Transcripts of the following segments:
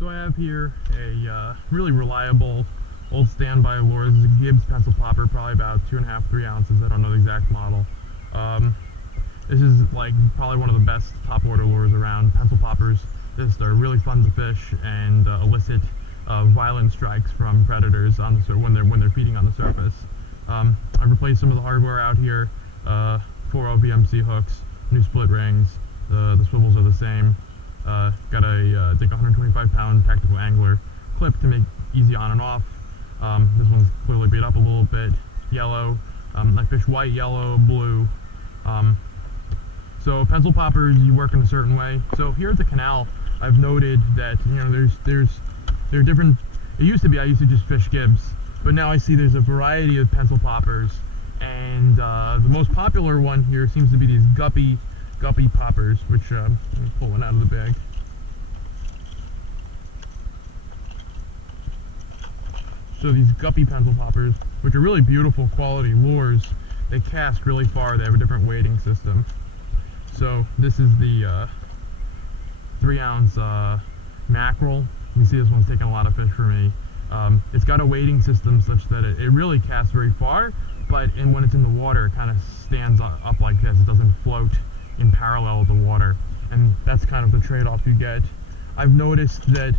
So I have here a really reliable old standby lure. This is a Gibbs pencil popper, probably about 2.5–3 ounces. I don't know the exact model. This is like probably one of the best top order lures around. Pencil poppers, they're really fun to fish and elicit violent strikes from predators on the when they're feeding on the surface. I've replaced some of the hardware out here. 4/0 VMC hooks, new split rings. The swivels are the same. Got a I think 125-pound tactical angler clip to make easy on and off. This one's clearly beat up a little bit. Yellow. I fish white, yellow, blue. So pencil poppers, you work in a certain way. So here at the canal, I've noted that there are different. It used to be I used to just fish Gibbs, but now I see there's a variety of pencil poppers, and the most popular one here seems to be these Guppy poppers, which let me pull one out of the bag. So these Guppy pencil poppers, which are really beautiful quality lures, they cast really far. They have a different weighting system. So this is the 3-ounce mackerel. You can see this one's taking a lot of fish for me. It's got a weighting system such that it really casts very far, but when it's in the water, it kind of stands up like this. It doesn't float in parallel with the water, and that's kind of the trade-off you get. I've noticed that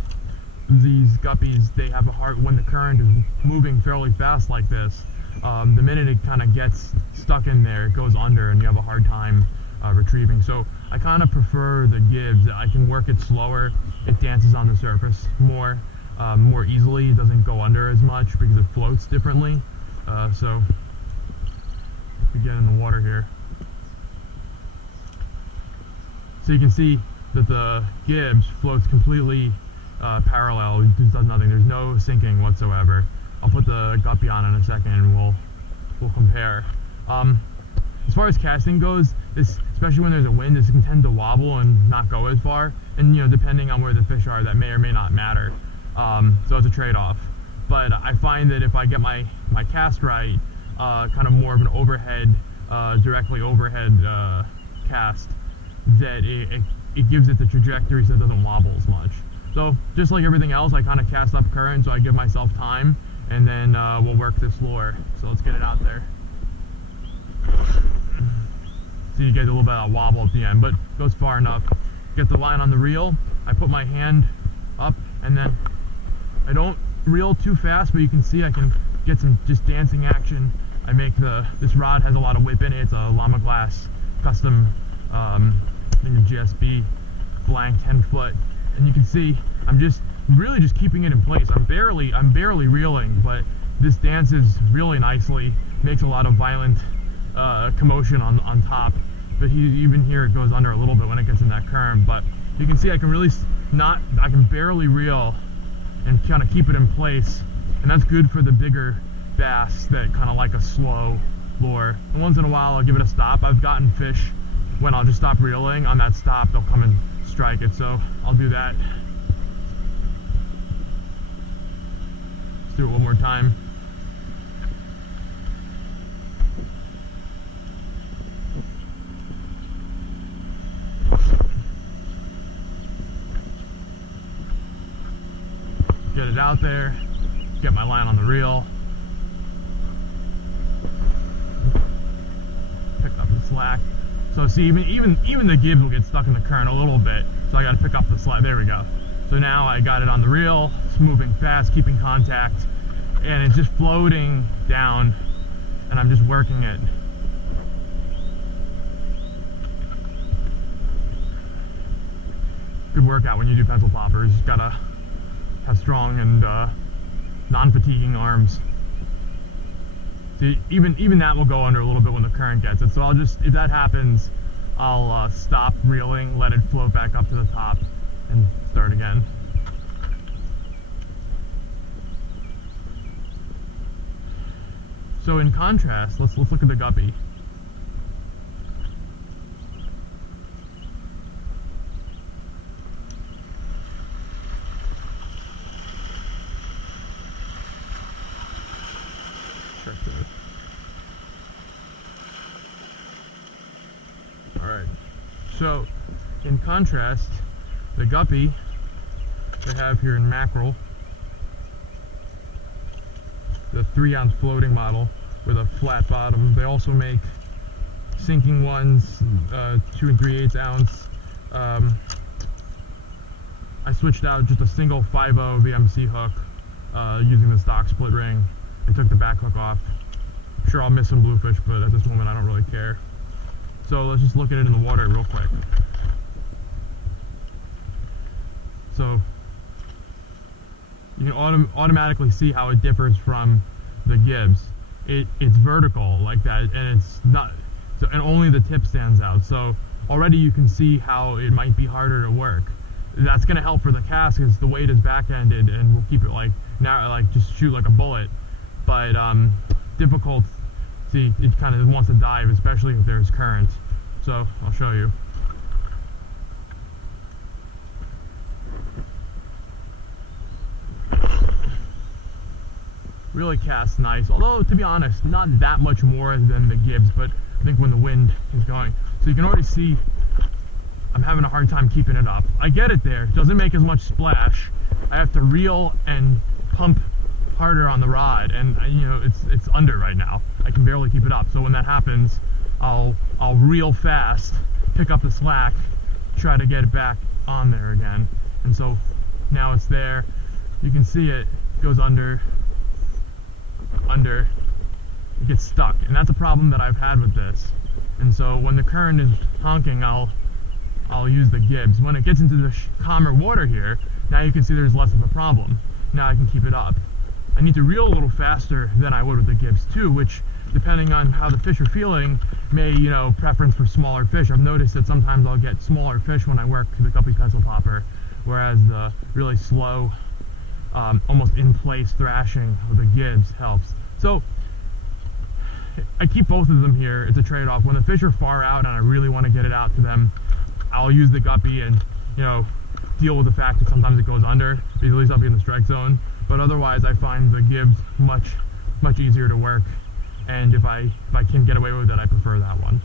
these guppies, they have a hard, when the current is moving fairly fast like this, the minute it kind of gets stuck in there, it goes under and you have a hard time retrieving. So I kind of prefer the Gibbs. I can work it slower. It dances on the surface more easily. It doesn't go under as much because it floats differently. So if we get in the water here, so you can see that the Gibbs floats completely parallel. It just does nothing. There's no sinking whatsoever. I'll put the Guppy on in a second and we'll compare. As far as casting goes, this, especially when there's a wind, this can tend to wobble and not go as far. And depending on where the fish are, that may or may not matter. So it's a trade-off. But I find that if I get my cast right, kind of more of an overhead, directly overhead cast, that it gives it the trajectory so it doesn't wobble as much. So just like everything else, I kind of cast up current, so I give myself time, and then we'll work this lure. So let's get it out there. So you get a little bit of wobble at the end, but goes far enough. Get the line on the reel. I put my hand up, and then I don't reel too fast, but you can see I can get some just dancing action. I make this rod has a lot of whip in it. It's a Llama Glass custom I think a GSB blank 10-foot, and you can see I'm really just keeping it in place. I'm barely reeling, but this dances really nicely, makes a lot of violent commotion on top, but even here it goes under a little bit when it gets in that current. But you can see I can barely reel and kind of keep it in place, and that's good for the bigger bass that kind of like a slow lure. And once in a while I'll give it a stop. I've gotten fish when I'll just stop reeling. On that stop they'll come and strike it, so I'll do that. Let's do it one more time. Get it out there, get my line on the reel, pick up the slack. So see, even the Gibbs will get stuck in the current a little bit, so I got to pick up the slack. There we go. So now I got it on the reel. It's moving fast, keeping contact, and it's just floating down, and I'm just working it. Good workout when you do pencil poppers. You gotta have strong and non-fatiguing arms. See, even that will go under a little bit when the current gets it. So I'll just, if that happens, I'll stop reeling, let it float back up to the top, and start again. So in contrast, let's look at the Guppy. Alright, so in contrast, the Guppy they have here in mackerel. The 3-ounce floating model with a flat bottom. They also make sinking ones, 2 3/8 ounce. I switched out just a single 5/0 VMC hook using the stock split ring. I took the back hook off. I'm sure I'll miss some bluefish, but at this moment I don't really care. So let's just look at it in the water real quick. So you can automatically see how it differs from the Gibbs. It's vertical like that, and it's not, so, and only the tip stands out. So already you can see how it might be harder to work. That's going to help for the cast because the weight is back-ended, and we'll keep it like now, like just shoot like a bullet. But difficult. See, it kind of wants to dive, especially if there's current. So I'll show you. Really casts nice, although to be honest, not that much more than the Gibbs, but I think when the wind is going. So you can already see I'm having a hard time keeping it up. I get it there, it doesn't make as much splash. I have to reel and pump harder on the rod, and you know, it's under right now. I can barely keep it up. So when that happens, I'll reel fast, pick up the slack, try to get it back on there again. And so now it's there. You can see it goes under, it gets stuck, and that's a problem that I've had with this. And so when the current is honking, I'll use the Gibbs. When it gets into the calmer water here, now you can see there's less of a problem. Now I can keep it up. I need to reel a little faster than I would with the Gibbs too, which, depending on how the fish are feeling, may, you know, preference for smaller fish. I've noticed that sometimes I'll get smaller fish when I work the Guppy pencil popper, whereas the really slow, almost in place thrashing of the Gibbs helps. So I keep both of them here. It's a trade-off. When the fish are far out and I really want to get it out to them, I'll use the Guppy and, you know, deal with the fact that sometimes it goes under, because at least I'll be in the strike zone. But otherwise, I find the Gibbs much easier to work, and if I can get away with it, I prefer that one.